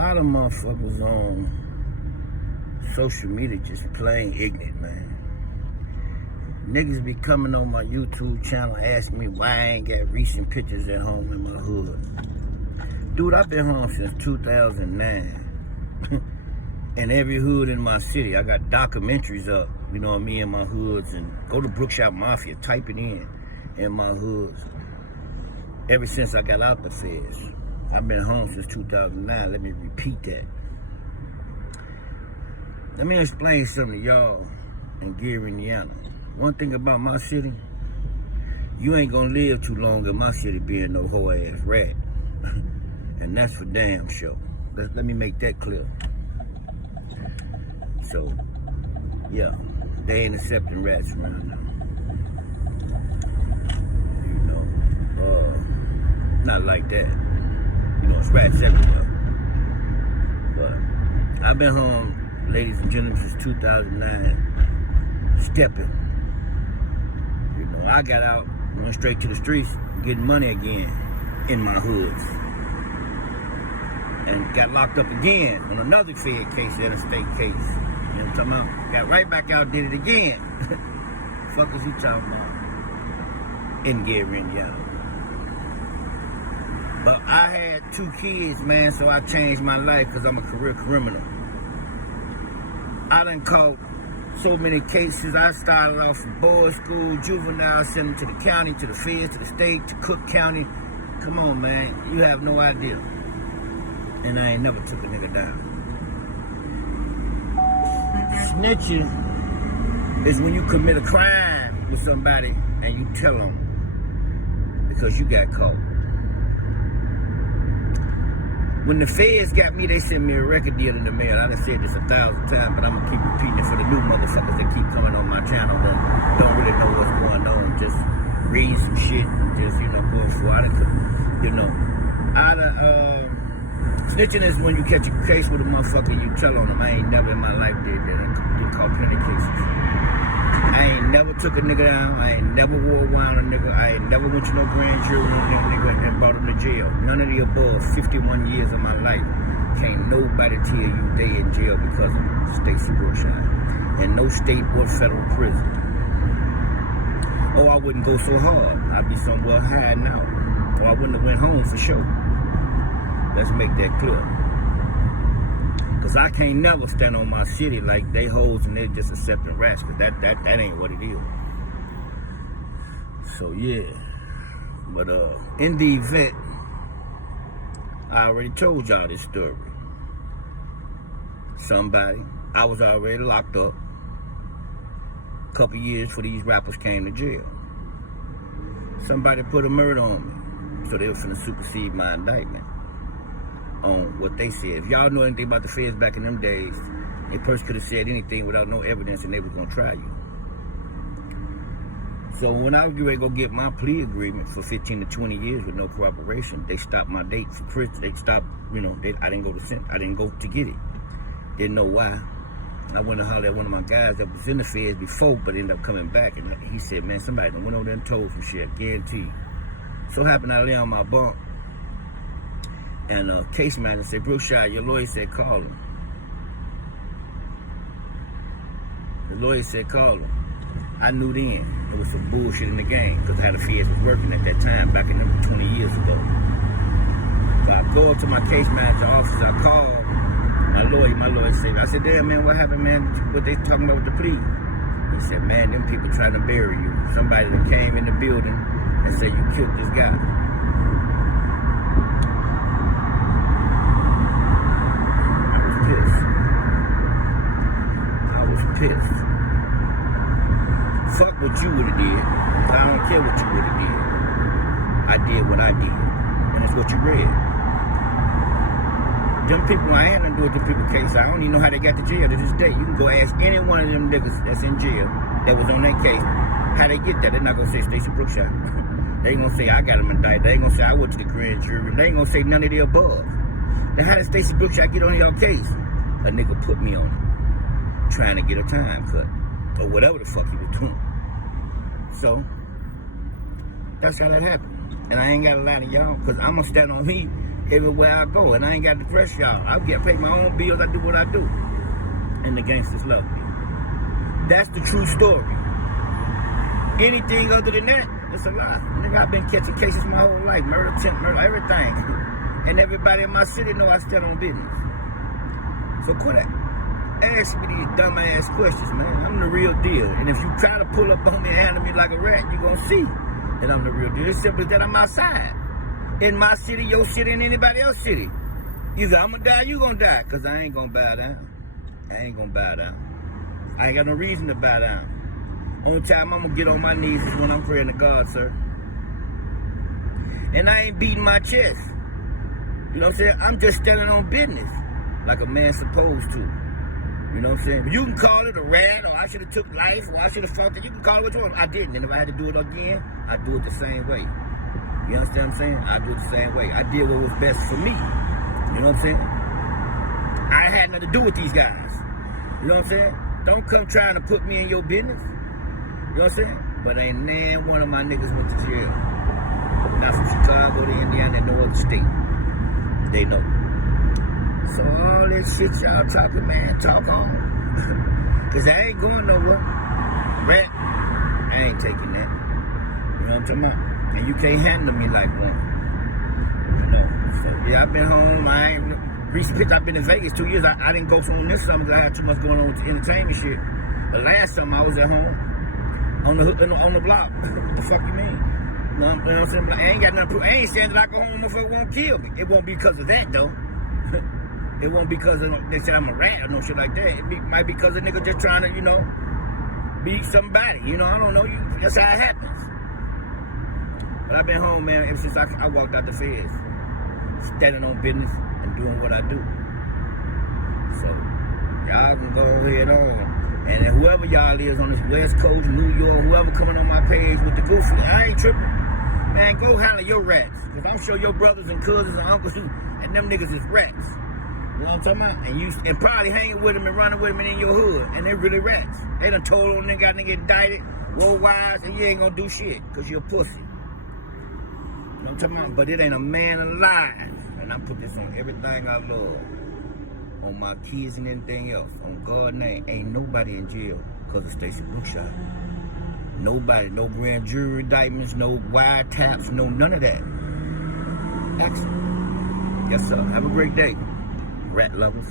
lot of motherfuckers on social media just plain ignorant, man. Niggas be coming on my YouTube channel asking me why I ain't got recent pictures at home in my hood. Dude, I've been home since 2009. In every hood in my city, I got documentaries up, you know what I mean, in my hoods. And go to Brookshire Mafia, type it in my hoods. Ever since I got out the feds. I've been home since 2009. Let me repeat that. Let me explain something to y'all in Gary, Indiana. One thing about my city, you ain't gonna live too long in my city being no hoe ass rat. And that's for damn sure. Let me make that clear. So, yeah, they ain't accepting rats around now. You know, not like that. You know, it's rats everywhere. But I've been home, ladies and gentlemen, since 2009, stepping. You know, I got out, went straight to the streets, getting money again in my hoods. And got locked up again on another Fed case, and a state case. You know what I'm talking about? Got right back out, did it again. Fuck is you talking about? In Gary, Indiana. But I had 2 kids, man, so I changed my life because I'm a career criminal. I done caught so many cases. I started off from boys' school, juvenile, sent them to the county, to the feds, to the state, to Cook County. Come on, man, you have no idea. And I ain't never took a nigga down. Snitching is when you commit a crime with somebody and you tell them because you got caught. When the feds got me, they sent me a record deal in the mail. I done said this 1,000 times, but I'm gonna keep repeating it for the new motherfuckers that keep coming on my channel that don't really know what's going on. Just read some shit and just, you know, go for it. You know, snitching is when you catch a case with a motherfucker, you tell on them. I ain't never in my life did that. I did call plenty of cases. I ain't never took a nigga down. I ain't never wore a wine on a nigga. I ain't never went to no grand jury on a nigga and brought him to jail. None of the above. 51 years of my life. Can't nobody tell you they in jail because of Stacy Brookshire. And no state or federal prison. Oh, I wouldn't go so hard. I'd be somewhere hiding out. Or I wouldn't have went home for sure. Let's make that clear. Cause I can't never stand on my city like they hoes and they just accepting rats, cause that ain't what it is. So yeah. But in the event, I already told y'all this story. I was already locked up. A couple years before these rappers came to jail. Somebody put a murder on me. So they were finna supersede my indictment on what they said. If y'all know anything about the feds back in them days, a person could have said anything without no evidence and they was gonna try you. So when I was getting ready to go get my plea agreement for 15 to 20 years with no corroboration, they stopped my date for Christmas. They stopped, you know, I didn't go to get it. Didn't know why. I went to holler at one of my guys that was in the feds before, but ended up coming back, and he said, man, somebody done went over there and told some shit, I guarantee you. So happened I lay on my bunk, and case manager said, Brookshire, your lawyer said call him. The lawyer said call him. I knew then there was some bullshit in the game because how the feds was working at that time, back in them 20 years ago. So I go up to my case manager office, I called my lawyer said, I said, damn man, what happened, man? What they talking about with the plea? He said, man, them people trying to bury you. Somebody that came in the building and said you killed this guy. I was pissed. Fuck what you would have did. I don't care what you would have did. I did what I did. And it's what you read. Them people, I ain't gonna do it to people case. I don't even know how they got to jail to this day. You can go ask any one of them niggas that's in jail that was on that case how they get that. They're not gonna say Stacy Brookshire. They ain't gonna say I got him indicted. They ain't gonna say I went to the grand jury. They ain't gonna say none of the above. Now how did Stacy Brookshire get on your case? A nigga put me on it, trying to get a time cut or whatever the fuck he was doing. So that's how that happened. And I ain't gotta lie to y'all, cause I'm gonna stand on me. everywhere I go, and I ain't got to press y'all. I get paid my own bills. I do what I do, and the gangsters love me. That's the true story. Anything other than that, it's a lie. Nigga, I've been catching cases my whole life, murder, attempt, murder, everything, and everybody in my city know I stand on business. So quit asking me these dumb-ass questions, man. I'm the real deal. And if you try to pull up on me and handle me like a rat, you're going to see that I'm the real deal. It's simple as that I'm outside. In my city, your city, and anybody else's city. Either I'm going to die or you going to die. Because I ain't going to bow down. I ain't going to bow down. I ain't got no reason to bow down. Only time I'm going to get on my knees is when I'm praying to God, sir. And I ain't beating my chest. You know what I'm saying? I'm just standing on business. Like a man's supposed to. You know what I'm saying? You can call it a rat, or I should have took life, or I should have fought it. You can call it what you want. I didn't. And if I had to do it again, I'd do it the same way. You understand what I'm saying? I'd do it the same way. I did what was best for me. You know what I'm saying? I had nothing to do with these guys. You know what I'm saying? Don't come trying to put me in your business. You know what I'm saying? But ain't nan one of my niggas went to jail. Not from Chicago to Indiana and no other state. They know. So all that shit y'all talking, man, talk on. Cause I ain't going nowhere. Rat, I ain't taking that. You know what I'm talking about? And you can't handle me like one. You know. So yeah, I've been home. I ain't recent picture. I've been in Vegas 2 years. I didn't go from this summer because I had too much going on with the entertainment shit. But last summer I was at home on the block. What the fuck you mean? You know what I'm saying? I ain't got nothing to prove. I ain't saying that I go home motherfucker won't kill me. It won't be because of that though. It won't be because they said I'm a rat or no shit like that. Might be because a nigga just trying to, you know, be somebody. You know, I don't know. That's how it happens. But I've been home, man, ever since I walked out the feds. Standing on business and doing what I do. So, y'all can go ahead on. And whoever y'all is on this West Coast, New York, whoever coming on my page with the goofy, I ain't tripping. Man, go handle your rats. Because I'm sure your brothers and cousins and uncles and them niggas is rats. You know what I'm talking about? And probably hanging with them and running with them in your hood. And they really rats. They done told on nigga, got nigga indicted, worldwide, and you ain't gonna do shit. Because you're a pussy. You know what I'm talking about? But it ain't a man alive. And I put this on everything I love. On my kids and anything else. On God's name, ain't nobody in jail because of Stacy Brookshire. Nobody. No grand jury indictments, no wiretaps, no none of that. Excellent. Yes, sir. Have a great day. Rat lovers.